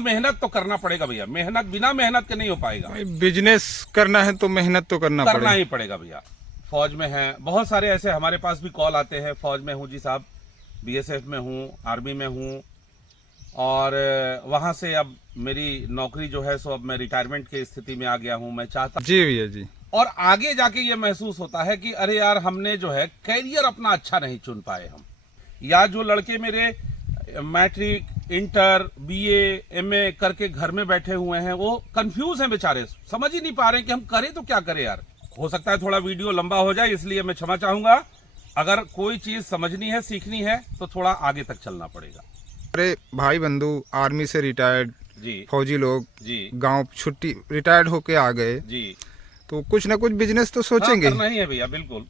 मेहनत तो करना पड़ेगा भैया, मेहनत बिना मेहनत के नहीं हो पाएगा। बिजनेस करना है तो मेहनत तो करना ही पड़ेगा भैया। फौज में है, बहुत सारे ऐसे हमारे पास भी कॉल आते हैं, फौज में हूँ जी साहब, बीएसएफ में हूँ, आर्मी में हूँ, और वहां से अब मेरी नौकरी जो है सो अब मैं रिटायरमेंट की स्थिति में आ गया हूँ। मैं चाहता जी भैया जी, और आगे जाके ये महसूस होता है कि अरे यार हमने जो है कैरियर अपना अच्छा नहीं चुन पाए हम, या जो लड़के मेरे मैट्रिक, इंटर, बीए, एमए करके घर में बैठे हुए हैं वो कंफ्यूज हैं बेचारे, समझ ही नहीं पा रहे कि हम करें तो क्या करें यार। हो सकता है थोड़ा वीडियो लंबा हो जाए, इसलिए मैं क्षमा चाहूंगा। अगर कोई चीज समझनी है, सीखनी है तो थोड़ा आगे तक चलना पड़ेगा। अरे भाई बंधु आर्मी से रिटायर्ड जी, फौजी लोग जी, गांव छुट्टी रिटायर्ड होके आ गए जी, तो कुछ ना कुछ बिजनेस तो सोचेंगे। करना ही है भैया, बिल्कुल।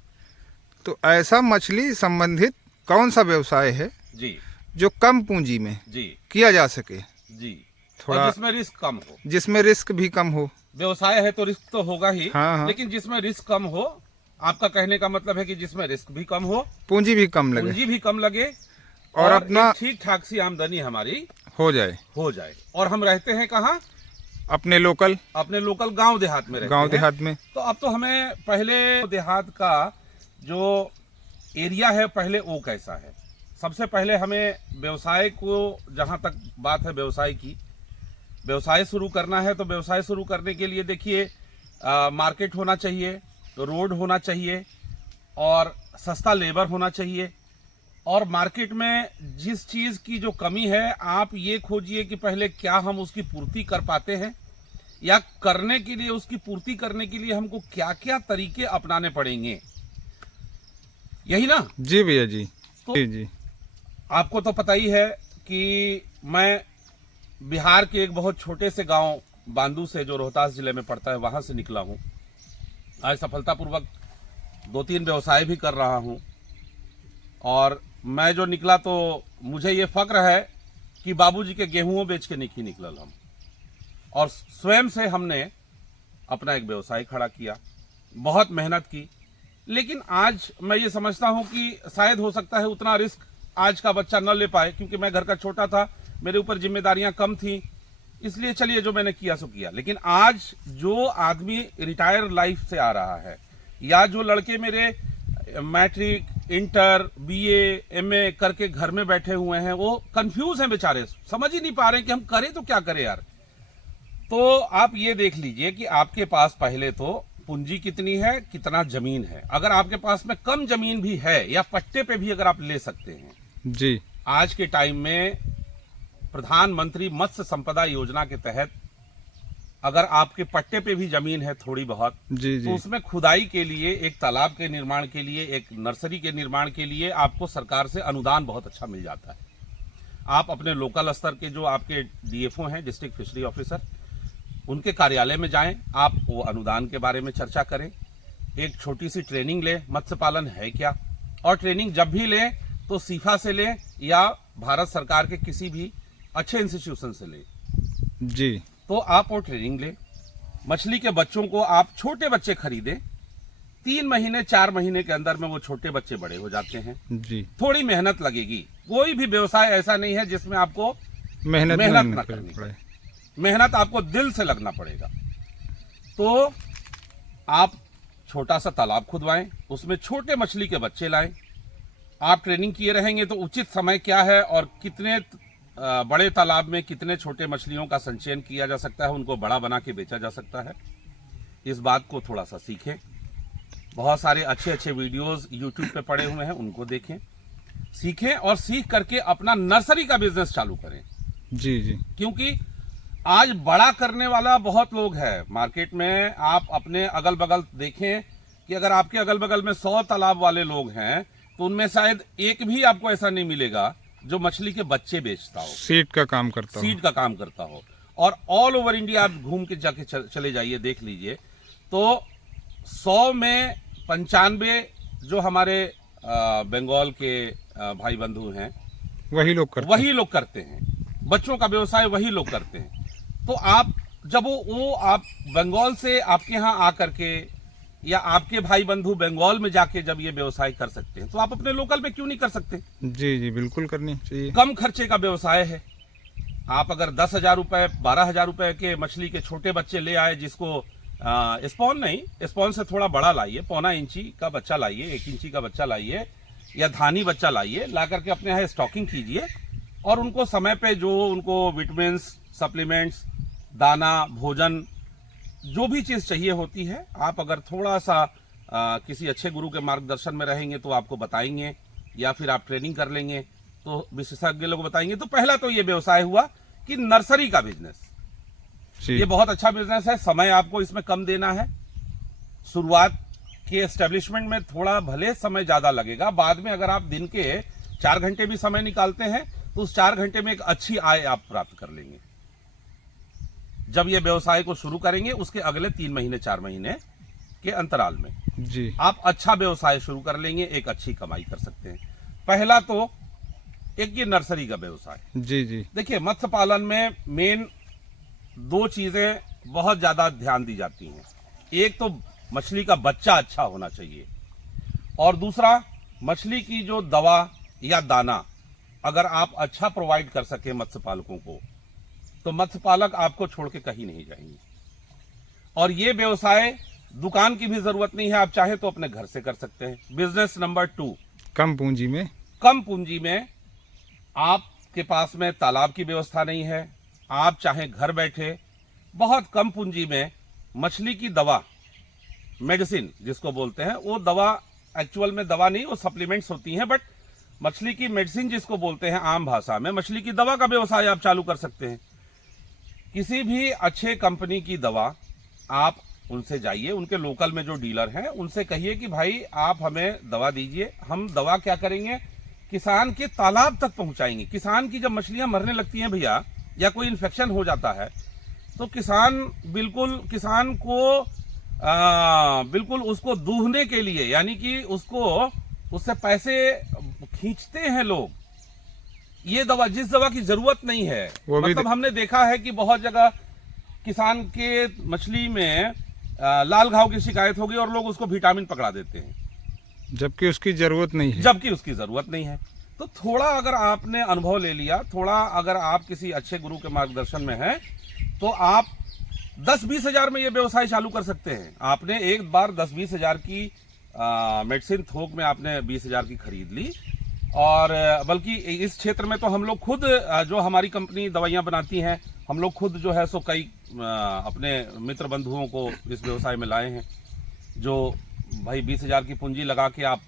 तो ऐसा मछली संबंधित कौन सा व्यवसाय है जी, जो कम पूंजी में जी, किया जा सके, जी, थोड़ा और जिसमें रिस्क कम हो। जिसमें रिस्क भी कम हो। व्यवसाय है तो रिस्क तो होगा ही, हाँ। लेकिन जिसमें रिस्क कम हो, आपका कहने का मतलब है कि जिसमें रिस्क भी कम हो, पूंजी भी कम लगे, पूंजी भी कम लगे, और अपना ठीक ठाक सी आमदनी हमारी हो जाए। और हम रहते हैं कहाँ? अपने लोकल गांव देहात में रहते गांव हैं। देहात में तो अब तो हमें पहले देहात का जो एरिया है पहले वो कैसा है, सबसे पहले हमें व्यवसाय को, जहां तक बात है व्यवसाय की, व्यवसाय शुरू करना है तो व्यवसाय शुरू करने के लिए देखिए मार्केट होना चाहिए, रोड होना चाहिए, और सस्ता लेबर होना चाहिए। और मार्केट में जिस चीज की जो कमी है आप ये खोजिए कि पहले क्या हम उसकी पूर्ति कर पाते हैं, या करने के लिए, उसकी पूर्ति करने के लिए हमको क्या क्या तरीके अपनाने पड़ेंगे, यही ना? जी भैया जी। तो जी आपको तो पता ही है कि मैं बिहार के एक बहुत छोटे से गांव बांदू से, जो रोहतास जिले में पड़ता है, वहां से निकला हूं। आज सफलतापूर्वक 2-3 व्यवसाय भी कर रहा हूं, और मैं जो निकला तो मुझे ये फक्र है कि बाबूजी के गेहूं बेच के नहीं निकलल हम, और स्वयं से हमने अपना एक व्यवसाय खड़ा किया, बहुत मेहनत की। लेकिन आज मैं ये समझता हूं कि शायद हो सकता है उतना रिस्क आज का बच्चा न ले पाए, क्योंकि मैं घर का छोटा था, मेरे ऊपर जिम्मेदारियां कम थी, इसलिए चलिए जो मैंने किया सो किया। लेकिन आज जो आदमी रिटायर लाइफ से आ रहा है, या जो लड़के मेरे मैट्रिक, इंटर, बीए, एमए करके घर में बैठे हुए हैं वो कंफ्यूज हैं बेचारे, समझ ही नहीं पा रहे कि हम करें तो क्या करें यार। तो आप ये देख लीजिए कि आपके पास पहले तो पूंजी कितनी है, कितना जमीन है। अगर आपके पास में कम जमीन भी है या पट्टे पे भी अगर आप ले सकते हैं जी, आज के टाइम में प्रधानमंत्री मत्स्य संपदा योजना के तहत अगर आपके पट्टे पे भी जमीन है थोड़ी बहुत, जी, तो उसमें खुदाई के लिए, एक तालाब के निर्माण के लिए, एक नर्सरी के निर्माण के लिए आपको सरकार से अनुदान बहुत अच्छा मिल जाता है। आप अपने लोकल स्तर के जो आपके डीएफओ हैं, डिस्ट्रिक्ट फिशरी ऑफिसर, उनके कार्यालय में जाएं, आप वो अनुदान के बारे में चर्चा करें, एक छोटी सी ट्रेनिंग लें, मत्स्य पालन है क्या, और ट्रेनिंग जब भी लें तो सीफा से लें या भारत सरकार के किसी भी अच्छे इंस्टीट्यूशन से लें। जी, तो आप वो ट्रेनिंग लें। मछली के बच्चों को आप छोटे बच्चे खरीदें, 3 महीने 4 महीने के अंदर में वो छोटे बच्चे बड़े हो जाते हैं। जी, थोड़ी मेहनत लगेगी, कोई भी व्यवसाय ऐसा नहीं है जिसमें आपको मेहनत न करनी पड़े, मेहनत आपको दिल से लगना पड़ेगा। तो आप छोटा सा तालाब खुदवाएं, उसमें छोटे मछली के बच्चे लाएं। आप ट्रेनिंग किए रहेंगे तो उचित समय क्या है और कितने बड़े तालाब में कितने छोटे मछलियों का संचयन किया जा सकता है, उनको बड़ा बना के बेचा जा सकता है, इस बात को थोड़ा सा सीखें। बहुत सारे अच्छे अच्छे वीडियोस यूट्यूब पे पड़े हुए हैं, उनको देखें, सीखें, और सीख करके अपना नर्सरी का बिजनेस चालू करें। जी, जी, क्योंकि आज बड़ा करने वाला बहुत लोग है मार्केट में। आप अपने अगल बगल देखें कि अगर आपके अगल बगल में 100 तालाब वाले लोग हैं तो उनमें शायद एक भी आपको ऐसा नहीं मिलेगा जो मछली के बच्चे बेचता हो, सीड का काम करता हो। और ऑल ओवर इंडिया आप घूम के जाके चले जाइए, देख लीजिए, तो 100 में 95 जो हमारे बंगाल के भाई बंधु हैं वही लोग करते हैं, बच्चों का व्यवसाय वही लोग करते हैं। तो आप जब वो आप बंगाल से आपके यहाँ आकर के, या आपके भाई बंधु बंगाल में जाके जब ये व्यवसाय कर सकते हैं, तो आप अपने लोकल में क्यों नहीं कर सकते? जी, जी, बिल्कुल करनी चाहिए। कम खर्चे का व्यवसाय है, आप अगर 10,000 रुपए 12,000 रुपए के मछली के छोटे बच्चे ले आए, जिसको स्पॉन नहीं, स्पॉन से थोड़ा बड़ा लाइए, 1.25 इंची का बच्चा लाइए, 1 इंची का बच्चा लाइए, या धानी बच्चा लाइए, ला करके अपने यहाँ स्टॉकिंग कीजिए और उनको समय पे जो उनको विटामिन, सप्लीमेंट्स, दाना, भोजन, जो भी चीज चाहिए होती है, आप अगर थोड़ा सा किसी अच्छे गुरु के मार्गदर्शन में रहेंगे तो आपको बताएंगे, या फिर आप ट्रेनिंग कर लेंगे तो विशेषज्ञ लोग बताएंगे। तो पहला तो ये व्यवसाय हुआ कि नर्सरी का बिजनेस, ये बहुत अच्छा बिजनेस है। समय आपको इसमें कम देना है। शुरुआत के एस्टेब्लिशमेंट में थोड़ा भले समय ज्यादा लगेगा, बाद में अगर आप दिन के 4 घंटे भी समय निकालते हैं तो उस 4 घंटे में एक अच्छी आय आप प्राप्त कर लेंगे। जब ये व्यवसाय को शुरू करेंगे उसके अगले 3 महीने 4 महीने के अंतराल में जी आप अच्छा व्यवसाय शुरू कर लेंगे, एक अच्छी कमाई कर सकते हैं। पहला तो एक ये नर्सरी का व्यवसाय। जी जी देखिए, मत्स्य पालन में मेन 2 चीजें बहुत ज्यादा ध्यान दी जाती हैं। एक तो मछली का बच्चा अच्छा होना चाहिए, और दूसरा मछली की जो दवा या दाना अगर आप अच्छा प्रोवाइड कर सके मत्स्य पालकों को, तो मत्स्य पालक आपको छोड़ के कहीं नहीं जाएंगे। और ये व्यवसाय दुकान की भी जरूरत नहीं है, आप चाहे तो अपने घर से कर सकते हैं। बिजनेस नंबर 2, कम पूंजी में, कम पूंजी में, आपके पास में तालाब की व्यवस्था नहीं है, आप चाहे घर बैठे बहुत कम पूंजी में मछली की दवा, मेडिसिन जिसको बोलते हैं, वो दवा एक्चुअल में दवा नहीं, वो सप्लीमेंट्स होती हैं, बट मछली की मेडिसिन जिसको बोलते हैं आम भाषा में, मछली की दवा का व्यवसाय आप चालू कर सकते हैं। किसी भी अच्छे कंपनी की दवा, आप उनसे जाइए, उनके लोकल में जो डीलर हैं उनसे कहिए कि भाई आप हमें दवा दीजिए। हम दवा क्या करेंगे, किसान के तालाब तक पहुंचाएंगे। किसान की जब मछलियां मरने लगती हैं भैया, या कोई इन्फेक्शन हो जाता है, तो किसान को बिल्कुल उसको दूहने के लिए, यानी कि उससे पैसे खींचते हैं लोग। ये दवा, जिस दवा की जरूरत नहीं है, मतलब हमने देखा है कि बहुत जगह किसान के मछली में लाल घाव की शिकायत होगी और लोग उसको विटामिन पकड़ा देते हैं, जबकि उसकी जरूरत नहीं है। तो थोड़ा अगर आपने अनुभव ले लिया, थोड़ा अगर आप किसी अच्छे गुरु के मार्गदर्शन में हैं, तो आप 10-20 हजार में ये व्यवसाय चालू कर सकते हैं। आपने एक बार 10-20 हजार की मेडिसिन थोक में आपने 20 हजार की खरीद ली, और बल्कि इस क्षेत्र में तो हम लोग खुद, जो हमारी कंपनी दवाइयां बनाती हैं, हम लोग खुद जो है सो कई अपने मित्र बंधुओं को इस व्यवसाय में लाए हैं, जो भाई 20 हजार की पूंजी लगा के आप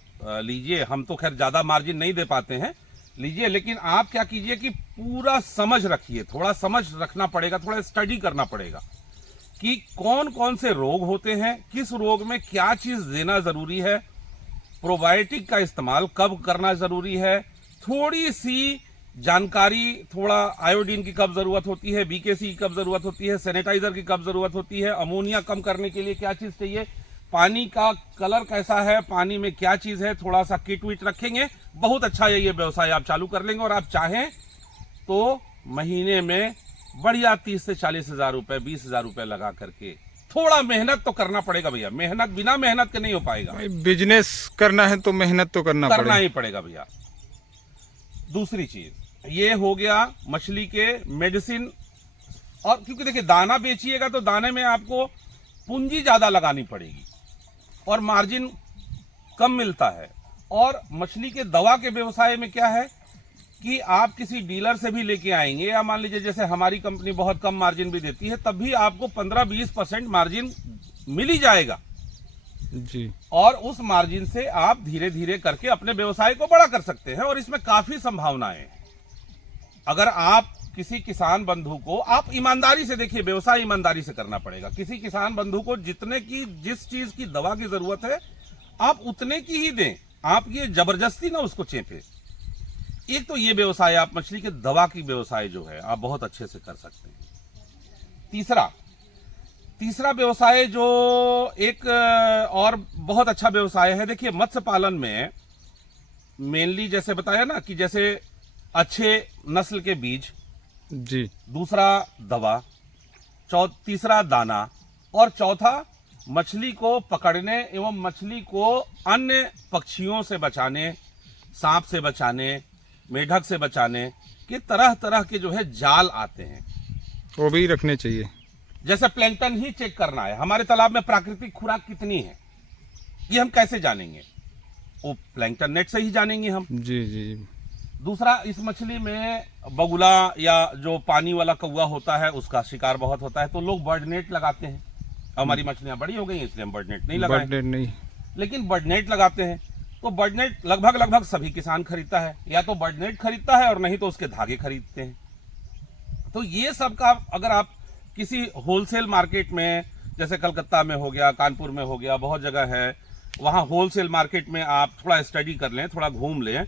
लीजिए। हम तो खैर ज्यादा मार्जिन नहीं दे पाते हैं, लीजिए, लेकिन आप क्या कीजिए कि पूरा समझ रखिए, थोड़ा समझ रखना पड़ेगा, थोड़ा स्टडी करना पड़ेगा कि कौन कौन से रोग होते हैं, किस रोग में क्या चीज देना जरूरी है, प्रोबायोटिक का इस्तेमाल कब करना जरूरी है, थोड़ी सी जानकारी, थोड़ा आयोडीन की कब जरूरत होती है, बीकेसी की कब जरूरत होती है, सैनिटाइजर की कब जरूरत होती है, अमोनिया कम करने के लिए क्या चीज चाहिए, पानी का कलर कैसा है, पानी में क्या चीज है, थोड़ा सा किट विट रखेंगे, बहुत अच्छा है ये व्यवसाय आप चालू कर लेंगे। और आप चाहें तो महीने में बढ़िया 30 से 40 हजार रुपए, 20 हजार रुपए लगा करके, थोड़ा मेहनत तो करना पड़ेगा भैया, मेहनत बिना मेहनत के नहीं हो पाएगा। बिजनेस करना है तो मेहनत तो करना ही पड़ेगा भैया। दूसरी चीज ये हो गया मछली के मेडिसिन, और क्योंकि देखिए दाना बेचिएगा तो दाने में आपको पूंजी ज्यादा लगानी पड़ेगी और मार्जिन कम मिलता है। और मछली के दवा के व्यवसाय में क्या है कि आप किसी डीलर से भी लेके आएंगे, या मान लीजिए जैसे हमारी कंपनी बहुत कम मार्जिन भी देती है, तब भी आपको 15-20% मार्जिन मिल ही जाएगा जी, और उस मार्जिन से आप धीरे धीरे करके अपने व्यवसाय को बड़ा कर सकते हैं। और इसमें काफी संभावनाएं हैं। अगर आप किसी किसान बंधु को, आप ईमानदारी से देखिए, व्यवसाय ईमानदारी से करना पड़ेगा। किसी किसान बंधु को जिस चीज की दवा की जरूरत है, आप उतने की ही दें, आप ये जबरदस्ती ना उसको चेपे। एक तो ये व्यवसाय, आप मछली के दवा की व्यवसाय जो है आप बहुत अच्छे से कर सकते हैं। तीसरा व्यवसाय जो एक और बहुत अच्छा व्यवसाय है, देखिए मत्स्य पालन में मेनली जैसे बताया ना कि जैसे अच्छे नस्ल के बीज जी, दूसरा दवा, तीसरा दाना, और चौथा मछली को पकड़ने एवं मछली को अन्य पक्षियों से बचाने, सांप से बचाने, मेढक से बचाने के तरह तरह के जो है जाल आते हैं। वो भी रखने चाहिए। जैसे प्लैंकटन ही चेक करना है, हमारे तालाब में प्राकृतिक खुराक कितनी है ये हम कैसे जानेंगे? वो प्लैंकटन नेट से ही जानेंगे हम। जी जी। दूसरा, इस मछली में बगुला या जो पानी वाला कौवा होता है उसका शिकार बहुत होता है, तो लोग बर्ड नेट लगाते हैं। हमारी मछलियां बड़ी हो गई इसलिए हम बर्ड नेट नहीं लगाए, बर्ड नेट नहीं, लेकिन बर्ड नेट लगाते हैं। तो बर्ड नेट लगभग सभी किसान खरीदता है, या तो बर्ड नेट खरीदता है और नहीं तो उसके धागे खरीदते हैं। तो ये सब का अगर आप किसी होलसेल मार्केट में, जैसे कलकत्ता में हो गया, कानपुर में हो गया, बहुत जगह है, वहां होलसेल मार्केट में आप थोड़ा स्टडी कर लें, थोड़ा घूम लें,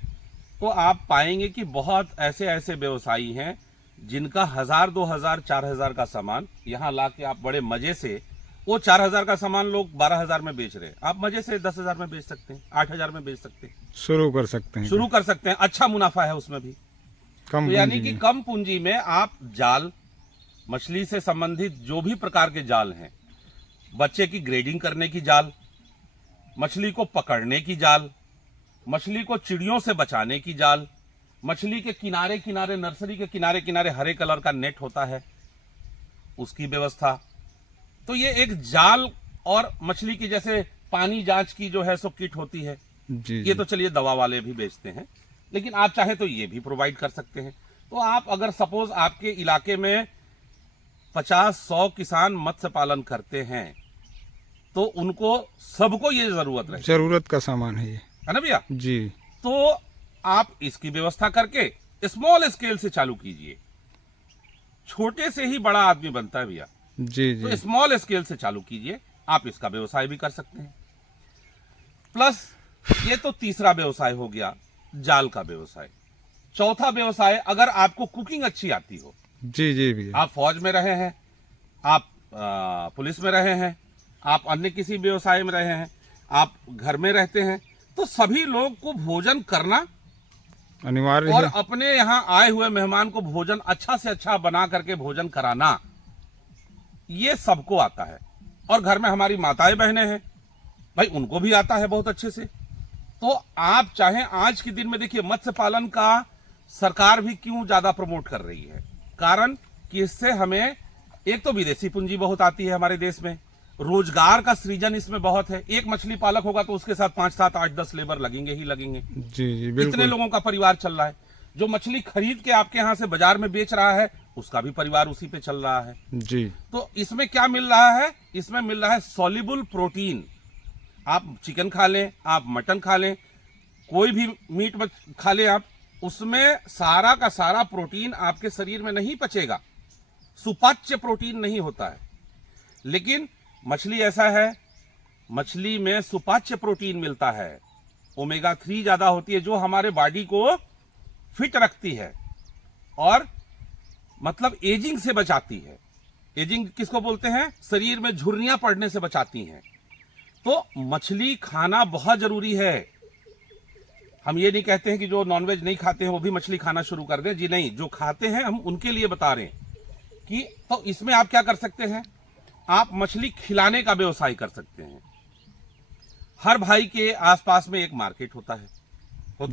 तो आप पाएंगे कि बहुत ऐसे ऐसे व्यवसायी हैं जिनका 1000, 2000, 4000 का सामान यहाँ ला के आप बड़े मजे से, वो 4000 का सामान लोग 12000 में बेच रहे हैं, आप मजे से 10000 में बेच सकते हैं, 8000 में बेच सकते हैं, शुरू कर सकते हैं। शुरू कर सकते हैं। अच्छा मुनाफा है उसमें भी। कम तो यानी पूंजी कि में। कम पूंजी में आप जाल, मछली से संबंधित जो भी प्रकार के जाल हैं, बच्चे की ग्रेडिंग करने की जाल, मछली को पकड़ने की जाल, मछली को चिड़ियों से बचाने की जाल, मछली के किनारे किनारे, नर्सरी के किनारे किनारे हरे कलर का नेट होता है उसकी व्यवस्था। तो ये एक जाल, और मछली की जैसे पानी जांच की जो है सो किट होती है, जी ये जी। तो चलिए दवा वाले भी बेचते हैं, लेकिन आप चाहे तो ये भी प्रोवाइड कर सकते हैं। तो आप अगर सपोज आपके इलाके में 50-100 किसान मत्स्य पालन करते हैं, तो उनको सबको ये जरूरत रहे, जरूरत का सामान है ये। है ना भैया? जी। तो आप इसकी व्यवस्था करके स्मॉल स्केल से चालू कीजिए। छोटे से ही बड़ा आदमी बनता है भैया, जी तो जी। स्मॉल स्केल से चालू कीजिए, आप इसका व्यवसाय भी कर सकते हैं। प्लस ये तो तीसरा व्यवसाय हो गया, जाल का व्यवसाय। चौथा व्यवसाय, अगर आपको कुकिंग अच्छी आती हो, जी जी भैया। आप फौज में रहे हैं, आप पुलिस में रहे हैं, आप अन्य किसी व्यवसाय में रहे हैं, आप घर में रहते हैं, तो सभी लोग को भोजन करना अनिवार्य और है। अपने यहाँ आए हुए मेहमान को भोजन अच्छा से अच्छा बना करके भोजन कराना, ये सबको आता है। और घर में हमारी माताएं बहनें हैं भाई, उनको भी आता है बहुत अच्छे से। तो आप चाहें, आज के दिन में देखिए मत्स्य पालन का सरकार भी क्यों ज्यादा प्रमोट कर रही है, कारण कि इससे हमें एक तो विदेशी पूंजी बहुत आती है हमारे देश में, रोजगार का सृजन इसमें बहुत है। एक मछली पालक होगा तो उसके साथ 5, 7, 8, 10 लेबर लगेंगे ही लगेंगे। जी जी कितने बिल्कुल। लोगों का परिवार चल रहा है, जो मछली खरीद के आपके यहाँ से बाजार में बेच रहा है उसका भी परिवार उसी पे चल रहा है। जी तो इसमें क्या मिल रहा है? इसमें मिल रहा है सॉल्युबल प्रोटीन। आप चिकन खा लें, आप मटन खा लें, कोई भी मीट खा लें आप, उसमें सारा का सारा प्रोटीन आपके शरीर में नहीं पचेगा, सुपाच्य प्रोटीन नहीं होता है। लेकिन मछली ऐसा है, मछली में सुपाच्य प्रोटीन मिलता है, ओमेगा 3 ज्यादा होती है, जो हमारे बॉडी को फिट रखती है और मतलब एजिंग से बचाती है। एजिंग किसको बोलते हैं? शरीर में झुर्रियां पड़ने से बचाती हैं। तो मछली खाना बहुत जरूरी है। हम ये नहीं कहते हैं कि जो नॉनवेज नहीं खाते हैं वो भी मछली खाना शुरू कर दें, जी नहीं, जो खाते हैं हम उनके लिए बता रहे हैं कि तो इसमें आप क्या कर सकते हैं, आप मछली खिलाने का व्यवसाय कर सकते हैं। हर भाई के आसपास में एक मार्केट होता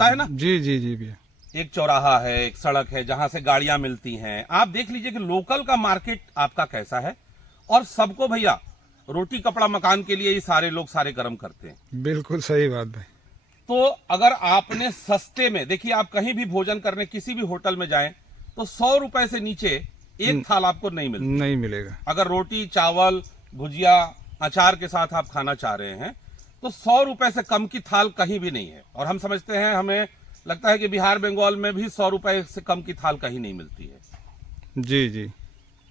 है ना? जी जी जी भैया। एक चौराहा है, एक सड़क है जहां से गाड़ियां मिलती हैं। आप देख लीजिए कि लोकल का मार्केट आपका कैसा है, और सबको भैया रोटी कपड़ा मकान के लिए ये सारे लोग सारे कर्म करते हैं। बिल्कुल सही बात भाई। तो अगर आपने सस्ते में, देखिए आप कहीं भी भोजन करने किसी भी होटल में जाएं तो 100 रुपए से नीचे एक थाल आपको नहीं मिलता। नहीं मिलेगा। अगर रोटी चावल भुजिया अचार के साथ आप खाना चाह रहे हैं तो 100 रुपए से कम की थाल कहीं भी नहीं है। और हम समझते हैं, हमें लगता है कि बिहार बंगाल में भी 100 रुपए से कम की थाल कहीं नहीं मिलती है। जी जी।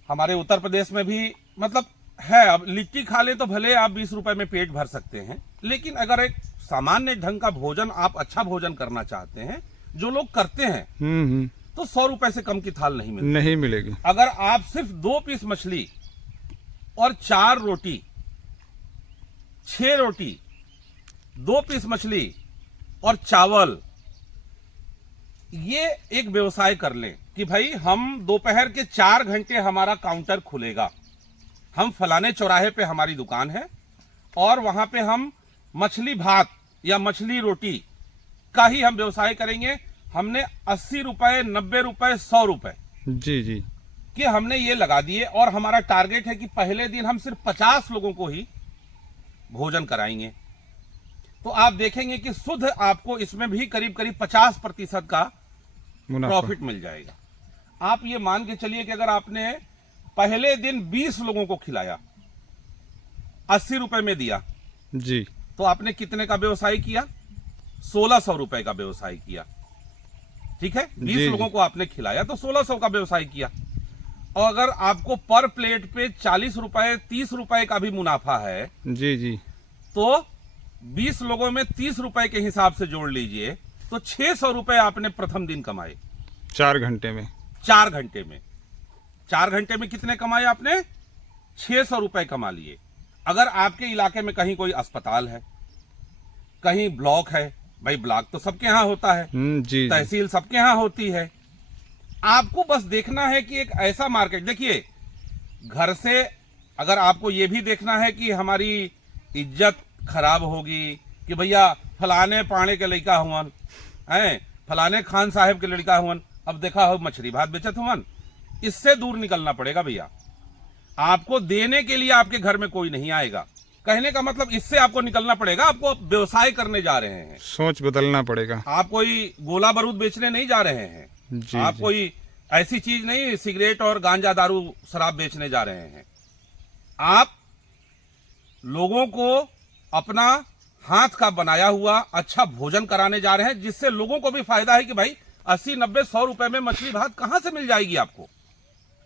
हमारे उत्तर प्रदेश में भी मतलब है, अब लिट्टी खा ले तो भले आप 20 रुपए में पेट भर सकते हैं, लेकिन अगर एक सामान्य ढंग का भोजन, आप अच्छा भोजन करना चाहते हैं, जो लोग करते हैं, तो 100 रुपए से कम की थाल नहीं मिलती। नहीं मिलेगी। अगर आप सिर्फ 2 पीस मछली और 4 रोटी, 6 रोटी, 2 पीस मछली और चावल, ये एक व्यवसाय कर लें कि भाई हम दोपहर के 4 घंटे हमारा काउंटर खुलेगा, हम फलाने चौराहे पे हमारी दुकान है और वहां पे हम मछली भात या मछली रोटी का ही हम व्यवसाय करेंगे। हमने 80 रुपए, 90 रुपए, 100 रुपए जी जी कि हमने ये लगा दिए, और हमारा टारगेट है कि पहले दिन हम सिर्फ 50 लोगों को ही भोजन कराएंगे। तो आप देखेंगे कि शुद्ध आपको इसमें भी करीब करीब 50% का मुनाफा। प्रॉफिट मिल जाएगा। आप ये मान के चलिए कि अगर आपने पहले दिन 20 लोगों को खिलाया, 80 रुपए में दिया, जी तो आपने कितने का व्यवसाय किया? 1600 रुपए का व्यवसाय किया। ठीक है, 20 जी, लोगों जी। को आपने खिलाया तो 1600 का व्यवसाय किया। और अगर आपको पर प्लेट पे 40 रुपए, 30 रुपए का भी मुनाफा है, जी जी तो 20 लोगों में 30 रुपए के हिसाब से जोड़ लीजिए, तो 600 रुपए आपने प्रथम दिन कमाए 4 घंटे में। 4 घंटे में। 4 घंटे में कितने कमाए आपने? 600 रुपए कमा लिए। अगर आपके इलाके में कहीं कोई अस्पताल है, कहीं ब्लॉक है, भाई ब्लॉक तो सबके यहाँ होता है, जी जी तहसील सबके यहाँ होती है, आपको बस देखना है कि एक ऐसा मार्केट, देखिए घर से अगर आपको ये भी देखना है कि हमारी इज्जत खराब होगी कि भैया फलाने पाणे के लड़का हुवन, हैं फलाने खान साहब के लड़का हुवन, अब देखा हो मछली भात बेचत हुवन, इससे दूर निकलना पड़ेगा भैया। आपको देने के लिए आपके घर में कोई नहीं आएगा, कहने का मतलब इससे आपको निकलना पड़ेगा। आपको व्यवसाय करने जा रहे हैं, सोच बदलना पड़ेगा। आप कोई गोला बारूद बेचने नहीं जा रहे हैं, जी आप जी कोई ऐसी चीज नहीं, सिगरेट और गांजा दारू शराब बेचने जा रहे हैं। आप लोगों को अपना हाथ का बनाया हुआ अच्छा भोजन कराने जा रहे हैं, जिससे लोगों को भी फायदा है कि भाई 80, 90, 100 रुपए में मछली भात कहां से मिल जाएगी आपको,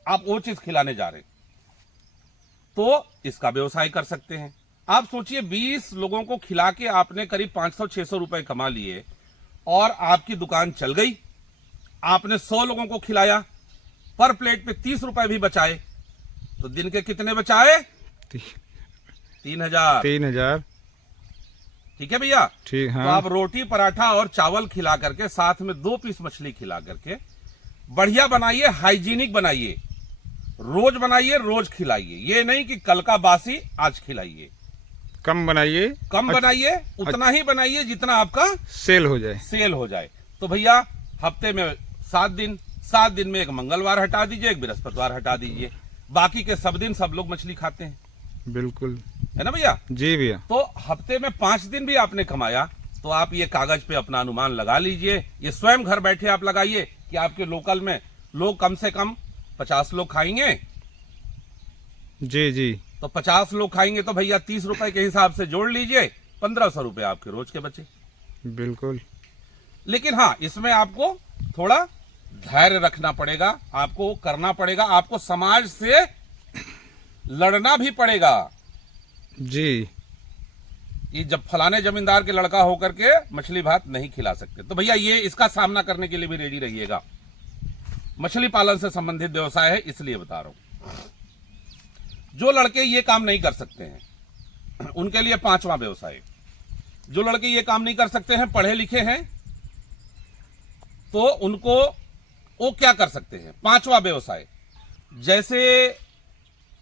आप वो चीज खिलाने जा रहे हैं, तो इसका व्यवसाय कर सकते हैं। आप सोचिए 20 लोगों को खिला के आपने करीब 500-600 रुपए कमा लिए और आपकी दुकान चल गई। आपने 100 लोगों को खिलाया, पर प्लेट पे 30 रुपए भी बचाए, तो दिन के कितने बचाए? 3000। 3000। ठीक है भैया। ठीक, तो हाँ। आप रोटी पराठा और चावल खिला करके साथ में 2 पीस मछली खिला करके बढ़िया बनाइए, हाइजीनिक बनाइए, रोज बनाइए, रोज खिलाइए। ये नहीं कि कल का बासी आज खिलाइए। कम बनाइए, कम बनाइए, उतना ही बनाइए जितना आपका सेल हो जाए। सेल हो जाए। तो भैया हफ्ते में 7 दिन, 7 दिन में एक मंगलवार हटा दीजिए, एक बृहस्पतिवार हटा दीजिए, बाकी के सब दिन सब लोग मछली खाते हैं, बिल्कुल, है ना भैया। जी भैया। तो हफ्ते में 5 दिन भी आपने कमाया, तो आप ये कागज पे अपना अनुमान लगा लीजिए, ये स्वयं घर बैठे आप लगाइए कि आपके लोकल में लोग कम से कम 50 लोग खाएंगे, जी जी तो 50 लोग खाएंगे तो भैया 30 रुपए के हिसाब से जोड़ लीजिए, 1500 रुपए आपके रोज के बचे। बिल्कुल। लेकिन हाँ, इसमें आपको थोड़ा धैर्य रखना पड़ेगा, आपको करना पड़ेगा, आपको समाज से लड़ना भी पड़ेगा। जी ये जब फलाने जमींदार के लड़का होकर के मछली भात नहीं खिला सकते, तो भैया ये इसका सामना करने के लिए भी रेडी रहिएगा। मछली पालन से संबंधित व्यवसाय है, इसलिए बता रहा हूं। जो लड़के ये काम नहीं कर सकते हैं उनके लिए 5वां व्यवसाय। जो लड़के ये काम नहीं कर सकते हैं, पढ़े लिखे हैं, तो उनको वो क्या कर सकते हैं? 5वां व्यवसाय, जैसे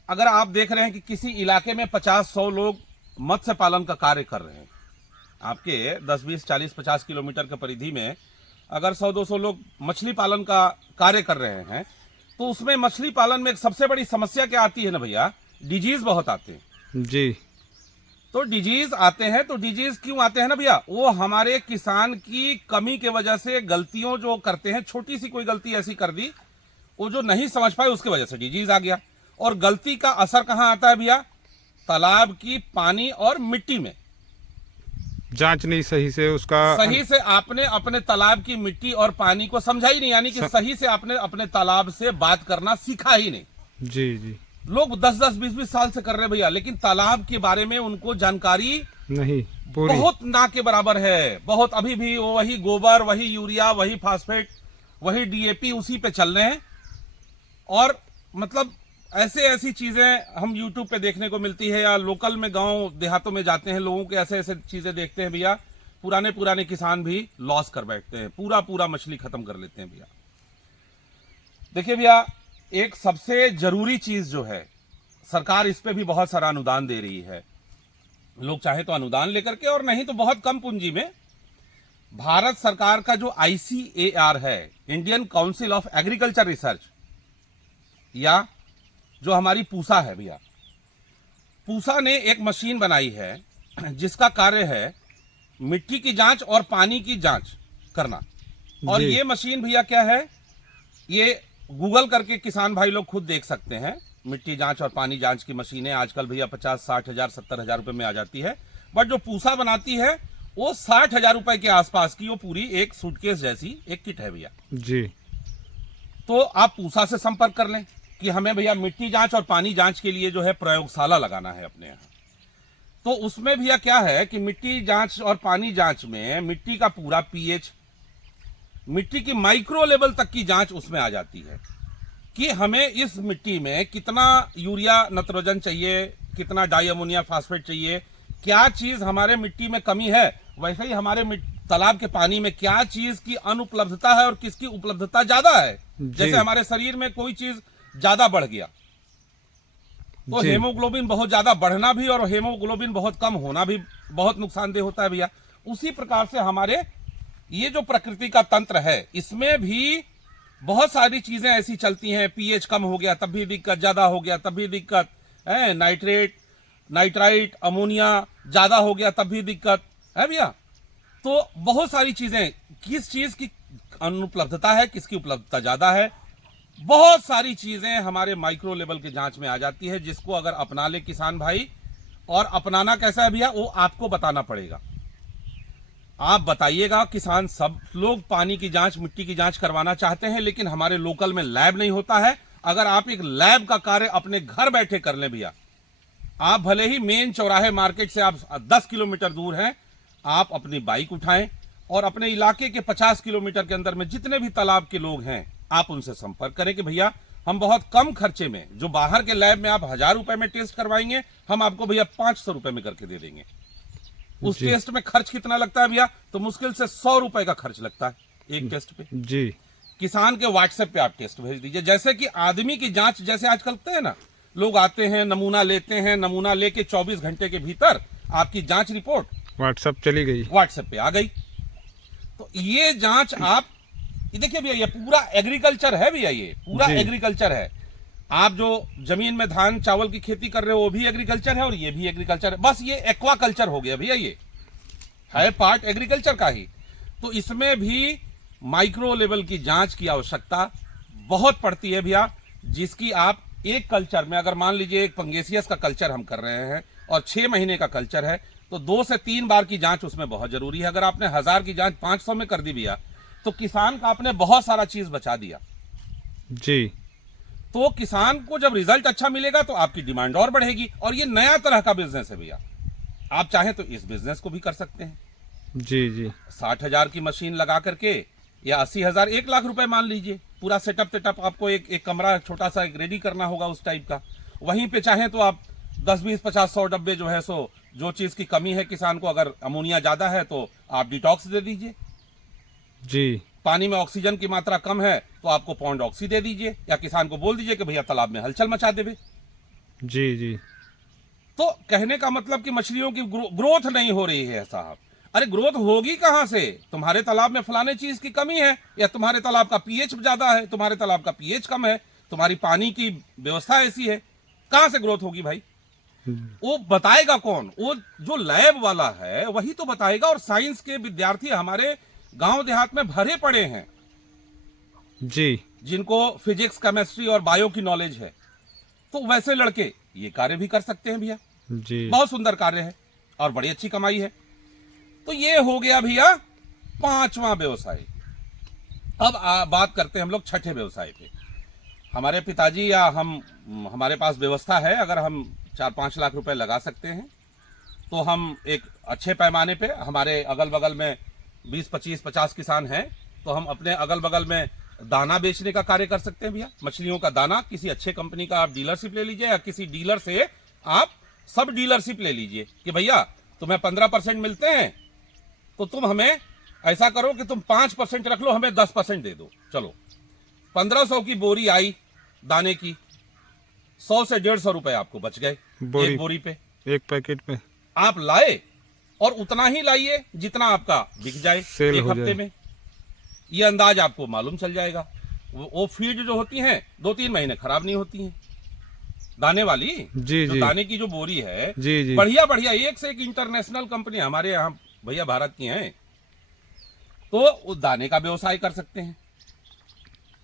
अगर आप देख रहे हैं कि किसी इलाके में 50-100 लोग मत्स्य पालन का कार्य कर रहे हैं, आपके 10, 20, 40, 50 किलोमीटर के परिधि में अगर 100-200 लोग मछली पालन का कार्य कर रहे हैं, तो उसमें मछली पालन में एक सबसे बड़ी समस्या क्या आती है ना भैया? डिजीज बहुत आते हैं। जी तो डिजीज आते हैं, तो डिजीज क्यों आते हैं ना भैया? वो हमारे किसान की कमी के वजह से, गलतियों जो करते हैं, छोटी सी कोई गलती ऐसी कर दी, वो जो नहीं समझ पाए, उसकी वजह से डिजीज आ गया। और गलती का असर कहां आता है भैया? तालाब की पानी और मिट्टी में। जांच नहीं सही से उसका, सही से आपने अपने तालाब की मिट्टी और पानी को समझा ही नहीं, यानी कि सही से आपने अपने तालाब से बात करना सीखा ही नहीं। जी जी लोग 10-10, 20-20 साल से कर रहे भैया, लेकिन तालाब के बारे में उनको जानकारी नहीं पूरी। बहुत ना के बराबर है, बहुत। अभी भी वही गोबर, वही यूरिया, वही फास्फेट, वही डीएपी, उसी पे चल रहे हैं। और मतलब ऐसी चीजें हम यूट्यूब पे देखने को मिलती है, या लोकल में गांव देहातों में जाते हैं, लोगों के ऐसे चीजें देखते हैं भैया। पुराने किसान भी लॉस कर बैठते हैं, पूरा मछली खत्म कर लेते हैं भैया। देखिए भैया, एक सबसे जरूरी चीज जो है, सरकार इस पे भी बहुत सारा अनुदान दे रही है। लोग चाहे तो अनुदान लेकर के, और नहीं तो बहुत कम पूंजी में भारत सरकार का जो ICAR है, Indian council of agriculture research, या जो हमारी पूसा है भैया, पूसा ने एक मशीन बनाई है जिसका कार्य है मिट्टी की जांच और पानी की जांच करना। और जी। ये मशीन भैया क्या है, ये गूगल करके किसान भाई लोग खुद देख सकते हैं। मिट्टी जांच और पानी जांच की मशीनें आजकल भैया 50-60 हजार 70 हजार रुपए में आ जाती है, बट जो पूसा बनाती है वो 60 हजार रुपए के आसपास की वो पूरी एक सूटकेस जैसी एक किट है भैया। जी। तो आप पूसा से संपर्क कर लें कि हमें भैया मिट्टी जांच और पानी जांच के लिए जो है प्रयोगशाला लगाना है अपने यहाँ। तो उसमें भैया क्या है कि मिट्टी जांच और पानी जांच में मिट्टी का पूरा पीएच, मिट्टी की माइक्रो लेवल तक की जांच उसमें आ जाती है कि हमें इस मिट्टी में कितना यूरिया नाइट्रोजन चाहिए, कितना डाई अमोनिया फास्फेट चाहिए, क्या चीज हमारे मिट्टी में कमी है, वैसे ही हमारे तालाब के पानी में क्या चीज की अनुपलब्धता है और किसकी उपलब्धता ज्यादा है। जैसे हमारे शरीर में कोई चीज ज्यादा बढ़ गया तो हेमोग्लोबिन बहुत ज्यादा बढ़ना भी और हेमोग्लोबिन बहुत कम होना भी बहुत नुकसानदेह होता है भैया। उसी प्रकार से हमारे ये जो प्रकृति का तंत्र है इसमें भी बहुत सारी चीजें ऐसी चलती हैं। पीएच कम हो गया तब भी दिक्कत, ज्यादा हो गया तब भी दिक्कत है, नाइट्रेट नाइट्राइट अमोनिया ज्यादा हो गया तब भी दिक्कत है भैया। तो बहुत सारी चीजें, किस चीज की अनुपलब्धता है, किसकी उपलब्धता ज्यादा है, बहुत सारी चीजें हमारे माइक्रो लेवल की जांच में आ जाती है, जिसको अगर अपना ले किसान भाई, और अपनाना कैसा है भैया वो आपको बताना पड़ेगा। आप बताइएगा, किसान सब लोग पानी की जांच मिट्टी की जांच करवाना चाहते हैं, लेकिन हमारे लोकल में लैब नहीं होता है। अगर आप एक लैब का कार्य अपने घर बैठे कर लें भैया, आप भले ही मेन चौराहे मार्केट से आप 10 किलोमीटर दूर हैं, आप अपनी बाइक उठाएं और अपने इलाके के 50 किलोमीटर के अंदर में जितने भी तालाब के लोग हैं आप उनसे संपर्क करें कि भैया हम बहुत कम खर्चे में, जो बाहर के लैब में आप 1000 रुपए में टेस्ट करवाएंगे, हम आपको भैया 500 रुपए में करके दे देंगे। उस टेस्ट में खर्च कितना लगता है भैया, तो मुश्किल से 100 रुपए का खर्च लगता है एक टेस्ट पे। जी। किसान के व्हाट्सएप पे आप टेस्ट भेज दीजिए। जैसे कि आदमी की जांच जैसे आज करते हैं ना, लोग आते हैं नमूना लेते हैं, नमूना लेके 24 घंटे के भीतर आपकी जांच रिपोर्ट व्हाट्सएप चली गई, व्हाट्सएप पे आ गई। तो ये जांच आप, ये देखिए भैया, ये पूरा एग्रीकल्चर है भैया, ये पूरा एग्रीकल्चर है। आप जो जमीन में धान चावल की खेती कर रहे हो वो भी एग्रीकल्चर है और ये भी एग्रीकल्चर है, बस ये एक्वा कल्चर हो गया भैया, ये है पार्ट एग्रीकल्चर का ही। तो इसमें भी माइक्रो लेवल की जांच की आवश्यकता बहुत पड़ती है भैया, जिसकी आप एक कल्चर में, अगर मान लीजिए एक पंगेसियस का कल्चर हम कर रहे हैं और 6 महीने का कल्चर है, तो 2 से 3 बार की जांच उसमें बहुत जरूरी है। अगर आपने 1000 की जांच 500 में कर दी भैया, तो किसान का आपने बहुत सारा चीज बचा दिया। जी। तो किसान को जब रिजल्ट अच्छा मिलेगा तो आपकी डिमांड और बढ़ेगी, और ये नया तरह का बिजनेस है भैया। आप चाहें तो इस बिजनेस को भी कर सकते हैं। जी जी। 60,000 की मशीन लगा करके या 80,000, 1 लाख रुपए मान लीजिए, पूरा सेटअप आपको एक कमरा छोटा सा एक रेडी करना होगा उस टाइप का। वहीं पे चाहें तो आप 10, 20, 50, 100 डब्बे जो है, सो जो चीज की कमी है किसान को, अगर अमोनिया ज्यादा है तो आप डिटॉक्स दे दीजिए। जी। पानी में ऑक्सीजन की मात्रा कम है तो आपको पॉन्ड ऑक्सी दे दीजिए, या किसान को बोल दीजिए कि भैया तालाब में हलचल मचा देवे। जी जी। तो कहने का मतलब कि मछलियों की ग्रोथ नहीं हो रही है साहब। अरे ग्रोथ होगी कहां से? तुम्हारे तालाब में फलाने चीज की कमी है, या तुम्हारे तालाब का पीएच ज्यादा है, तुम्हारे तालाब का पीएच कम है, तुम्हारी पानी की व्यवस्था ऐसी है, कहां से ग्रोथ होगी भाई? वो बताएगा कौन? वो जो लैब वाला है वही तो बताएगा। और साइंस के विद्यार्थी हमारे गांव देहात में भरे पड़े हैं जी, जिनको फिजिक्स, केमिस्ट्री और बायो की नॉलेज है। तो वैसे लड़के ये कार्य भी कर सकते हैं भैया। जी। बहुत सुंदर कार्य है और बड़ी अच्छी कमाई है। तो ये हो गया भैया 5वां व्यवसाय। अब बात करते हैं हम लोग 6ठे व्यवसाय पे। हमारे पिताजी या हमारे पास व्यवस्था है, अगर हम 4-5 लाख रुपए लगा सकते हैं तो हम एक अच्छे पैमाने पे, हमारे अगल बगल में 20, 25, 50 किसान हैं, तो हम अपने अगल बगल में दाना बेचने का कार्य कर सकते हैं भैया। मछलियों का दाना किसी अच्छे कंपनी का आप डीलरशिप ले लीजिए, या किसी डीलर से आप सब डीलरशिप ले लीजिए कि भैया तुम्हें 15% मिलते हैं, तो तुम हमें ऐसा करो कि तुम 5% रख लो, हमें 10% दे दो। चलो 1500 की बोरी आई दाने की, 100 से 150 रुपए आपको बच गए एक बोरी पे, एक पैकेट पे। आप लाए और उतना ही लाइए जितना आपका बिक जाए सेल एक हो हफ्ते जाए। में। ये अंदाज आपको मालूम चल जाएगा। वो फीड जो होती हैं 2-3 महीने खराब नहीं होती हैं, दाने वाली। जी जो जी दाने की जो बोरी है, जी जी बढ़िया बढ़िया एक से एक इंटरनेशनल कंपनी हमारे यहाँ भैया भारत की हैं, तो उस दाने का व्यवसाय कर सकते हैं।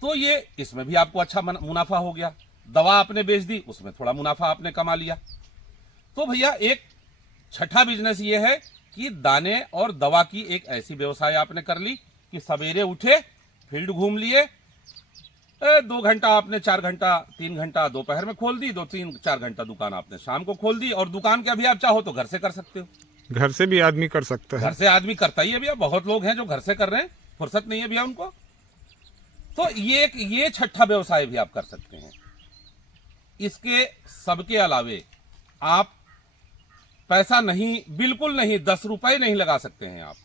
तो ये इसमें भी आपको अच्छा मुनाफा हो गया। दवा आपने बेच दी, उसमें थोड़ा मुनाफा आपने कमा लिया। तो भैया एक छठा बिजनेस ये है कि दाने और दवा की एक ऐसी व्यवसाय आपने कर ली कि सवेरे उठे, फील्ड घूम लिए, 2 घंटा आपने 4 घंटा 3 घंटा दोपहर में खोल दी, 2-3-4 घंटा दुकान आपने शाम को खोल दी। और दुकान के अभी आप चाहो तो घर से कर सकते हो। घर से भी आदमी कर सकता घर है। से आदमी करता ही है भैया, बहुत लोग हैं जो घर से कर रहे हैं, फुर्सत नहीं है भैया उनको। तो ये छठा व्यवसाय भी आप कर सकते हैं। इसके सबके अलावे आप पैसा नहीं, बिल्कुल नहीं, 10 रुपए नहीं लगा सकते हैं आप।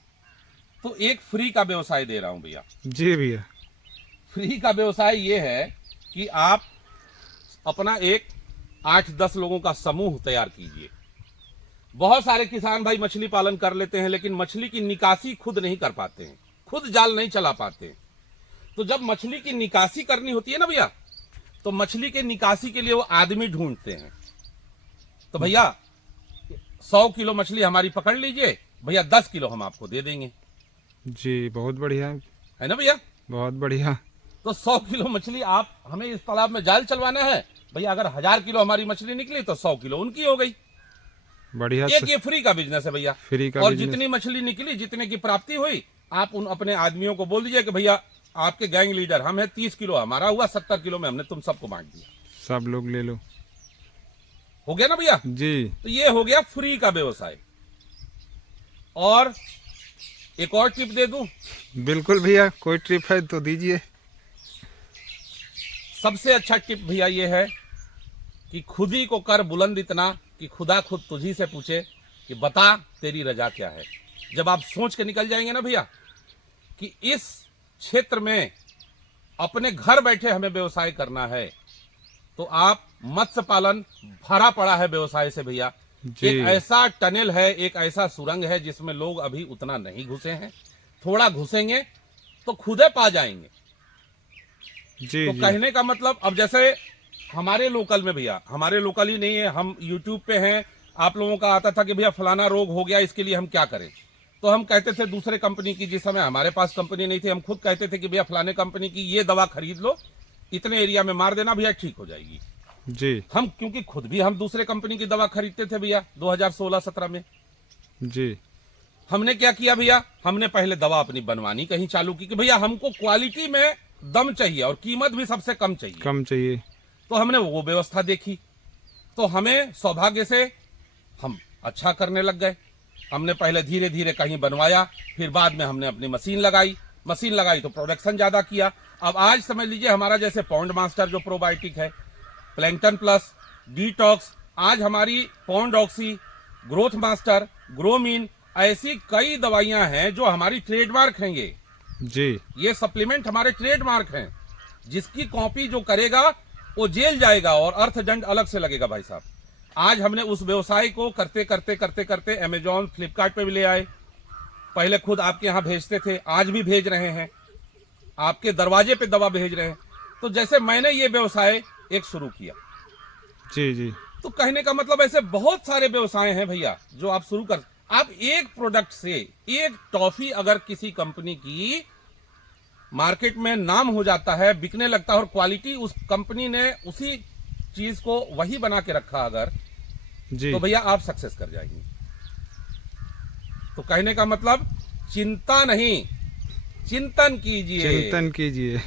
तो एक फ्री का व्यवसाय दे रहा हूं भैया। जी भैया। फ्री का व्यवसाय ये है कि आप अपना एक 8-10 लोगों का समूह तैयार कीजिए। बहुत सारे किसान भाई मछली पालन कर लेते हैं, लेकिन मछली की निकासी खुद नहीं कर पाते हैं, खुद जाल नहीं चला पाते हैं। तो जब मछली की निकासी करनी होती है ना भैया, तो मछली के निकासी के लिए वो आदमी ढूंढते हैं। तो भैया 100 किलो मछली हमारी पकड़ लीजिए भैया, 10 किलो हम आपको दे देंगे। जी बहुत बढ़िया है ना भैया। बहुत बढ़िया। तो 100 किलो मछली आप हमें इस तालाब में जाल चलवाना है भैया, अगर 1000 किलो हमारी मछली निकली तो 100 किलो उनकी हो गई। बढ़िया। एक ये फ्री का बिजनेस है भैया। फ्री का और बिजनेस। जितनी मछली निकली, जितने की प्राप्ति हुई, आप उन अपने आदमियों को बोल दीजिए कि भैया आपके गैंग लीडर हम है, 30 किलो हमारा हुआ, 70 किलो में हमने तुम सबको बांट दिया। सब लोग ले लो। हो गया ना भैया। जी तो ये हो गया फ्री का व्यवसाय। और एक और टिप दे दूं, बिल्कुल भैया, कोई ट्रिप है तो दीजिए। सबसे अच्छा टिप भैया ये है कि खुद ही को कर बुलंद इतना कि खुदा खुद तुझी से पूछे कि बता तेरी रजा क्या है। जब आप सोच के निकल जाएंगे ना भैया कि इस क्षेत्र में अपने घर बैठे हमें व्यवसाय करना है, तो आप मत्स्य पालन भरा पड़ा है व्यवसाय से भैया। जी। एक ऐसा टनल है, एक ऐसा सुरंग है जिसमें लोग अभी उतना नहीं घुसे हैं, थोड़ा घुसेंगे तो खुदे पा जाएंगे। जी तो जी कहने का मतलब, अब जैसे हमारे लोकल में भैया, हमारे लोकल ही नहीं है, हम यूट्यूब पे हैं, आप लोगों का आता था कि भैया फलाना रोग हो गया, इसके लिए हम क्या करें। तो हम कहते थे दूसरे कंपनी की, जिस समय हमारे पास कंपनी नहीं थी, हम खुद कहते थे कि भैया फलाने कंपनी की ये दवा खरीद लो, इतने एरिया में मार देना भैया, ठीक हो जाएगी। जी हम क्योंकि खुद भी हम दूसरे कंपनी की दवा खरीदते थे भैया 2016-17 में। जी हमने क्या किया भैया, हमने पहले दवा अपनी बनवानी कहीं चालू की कि भैया हमको क्वालिटी में दम चाहिए और कीमत भी सबसे कम चाहिए। कम चाहिए। तो हमने वो व्यवस्था देखी, तो हमें सौभाग्य से हम अच्छा करने लग गए। हमने पहले धीरे धीरे कहीं बनवाया, फिर बाद में हमने अपनी मशीन लगाई तो प्रोडक्शन ज्यादा किया। अब आज समझ लीजिए हमारा जैसे पॉन्ड मास्टर जो प्रोबायोटिक है, प्लैंकटन प्लस, डिटॉक्स, आज हमारी पॉन्ड ऑक्सी, ग्रोथ मास्टर, ग्रोमीन, ऐसी कई दवाइयां हैं जो हमारी ट्रेडमार्क हैं। ये सप्लीमेंट हमारे ट्रेडमार्क हैं, जिसकी कॉपी जो करेगा वो जेल जाएगा और अर्थदंड अलग से लगेगा भाई साहब। आज हमने उस व्यवसाय को करते करते अमेजॉन, फ्लिपकार्ट पे भी ले आए। पहले खुद आपके यहाँ भेजते थे, आज भी भेज रहे हैं, आपके दरवाजे पे दवा भेज रहे हैं। तो जैसे मैंने ये व्यवसाय एक शुरू किया, जी जी तो कहने का मतलब ऐसे बहुत सारे व्यवसाय हैं भैया जो आप शुरू कर। आप एक प्रोडक्ट से, एक टॉफी अगर किसी कंपनी की मार्केट में नाम हो जाता है, बिकने लगता है, और क्वालिटी उस कंपनी ने उसी चीज को वही बना के रखा अगर, जी तो भैया आप सक्सेस कर जाएंगे। तो कहने का मतलब चिंता नहीं, चिंतन कीजिए। चिंतन कीजिए।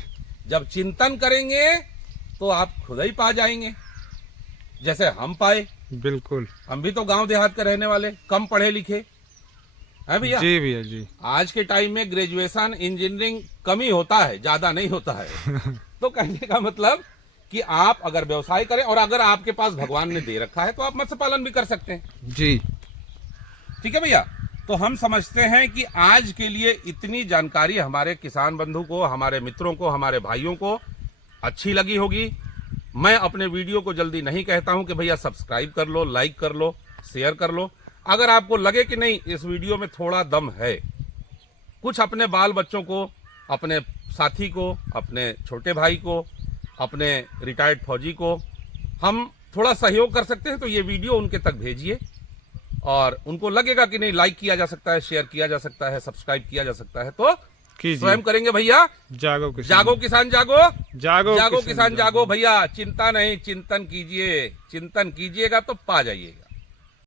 जब चिंतन करेंगे तो आप खुद ही पा जाएंगे, जैसे हम पाए। बिल्कुल। हम भी तो गांव देहात के रहने वाले, कम पढ़े लिखे है भैया। जी भैया जी। आज के टाइम में ग्रेजुएशन इंजीनियरिंग कम ही होता है, ज्यादा नहीं होता है। तो कहने का मतलब कि आप अगर व्यवसाय करें, और अगर आपके पास भगवान ने दे रखा है तो आप मत्स्य पालन भी कर सकते हैं। जी ठीक है भैया। तो हम समझते हैं कि आज के लिए इतनी जानकारी हमारे किसान बंधु को, हमारे मित्रों को, हमारे भाइयों को अच्छी लगी होगी। मैं अपने वीडियो को जल्दी नहीं कहता हूं कि भैया सब्सक्राइब कर लो, लाइक कर लो, शेयर कर लो। अगर आपको लगे कि नहीं इस वीडियो में थोड़ा दम है, कुछ अपने बाल बच्चों को, अपने साथी को, अपने छोटे भाई को, अपने रिटायर्ड फौजी को हम थोड़ा सहयोग कर सकते हैं, तो ये वीडियो उनके तक भेजिए। और उनको लगेगा कि नहीं लाइक किया जा सकता है, शेयर किया जा सकता है, सब्सक्राइब किया जा सकता है, तो स्वयं करेंगे भैया। जागो किसान, जागो किसान जागो, जागो जागो किसान जागो भैया। चिंता नहीं, चिंतन कीजिए, चिंतन कीजिएगा तो पा जाइएगा।